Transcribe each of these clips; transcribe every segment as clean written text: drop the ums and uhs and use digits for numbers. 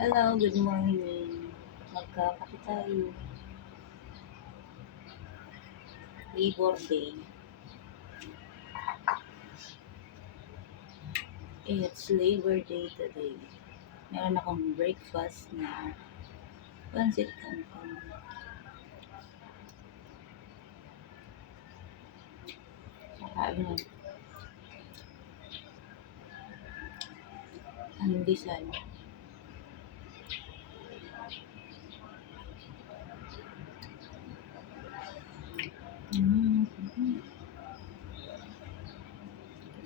Hello, good morning. Magkakape tayo. Labor Day. It's Labor Day today. Meron akong breakfast na pancit canton. Saka andisan. Mm-hmm.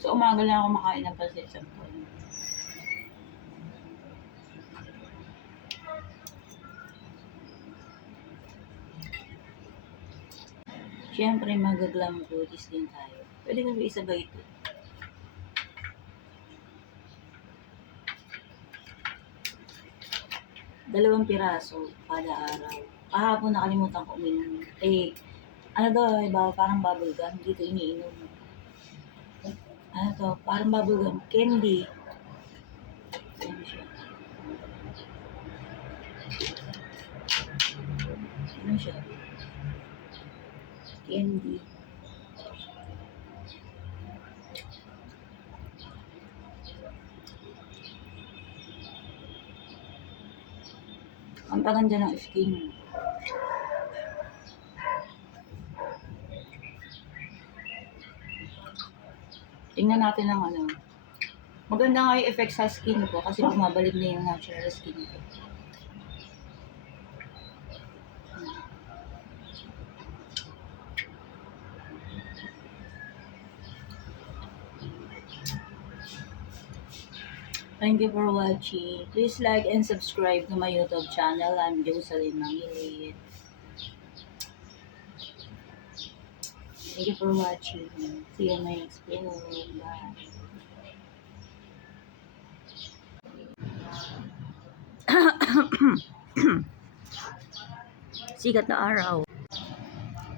So, umaga lang ako makain ng pancit canton. Siyempre, mag-glam goodies din tayo. Pwede ka isabay ito. Dalawang piraso kada araw. Kahapon nakalimutan ko uminom. Ano daw, parang bubble gum. Dito iniinom. Ano to? Parang bubble gum. Candy. Ano siya? Ano siya? Candy. Ang paganda ng skin. Tingnan natin ang ano. Maganda nga yung effect sa skin ko kasi bumabalik na yung natural skin ko. Thank you for watching. Please like and subscribe to my YouTube channel. I'm Jocelyn Mangilit. Thank you for watching. See you in my next video. Bye. Sikat na araw.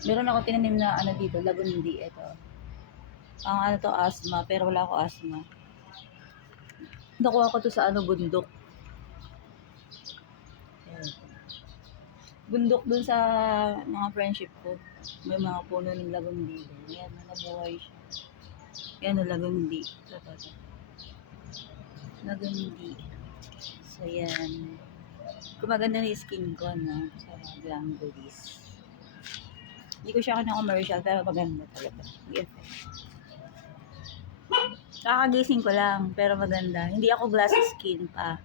Meron ako tinanim na ano dito, lagundi. Ito. Ang ano to, asthma. Pero wala ako asthma. Nakuha ko to sa ano, bundok. Ayan. Bundok dun sa mga friendship ko. May mga puno ng lagundi. Ayan, nabuhay siya. Ayan, lagundi. Ito. Lagundi. So, yan. Kumaganda na yung skin ko, no? Sa glam goodies. Hindi ko siya commercial pero maganda talaga. Kakagising ko lang, pero maganda. Hindi ako glassy skin pa.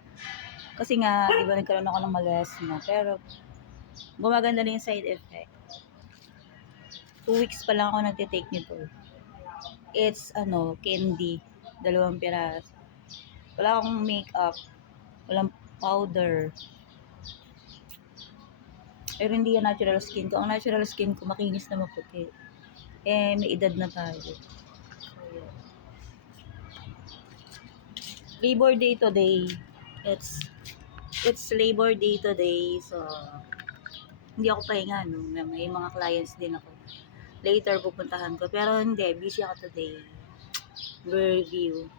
Kasi nga, di ba nagkaroon ako ng malasma. Pero, gumaganda na yung side effect. 2 weeks pa lang ako nagtitake nito. It's, candy. 2 piraso. Wala akong makeup. Walang powder. Pero hindi yan natural skin ko. Ang natural skin ko, makinis na maputi. May edad na tayo. So, yeah. Labor Day today. It's Labor Day today. So, hindi ako pahinga, no? May mga clients din ako. Later, pupuntahan ko. Pero hindi, busy ako today. Review.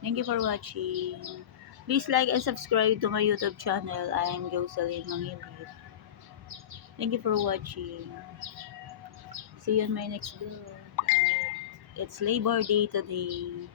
Thank you for watching. Please like and subscribe to my YouTube channel. I'm Jocelyn Mangilit. Thank you for watching. See you in my next video. It's Labor Day today.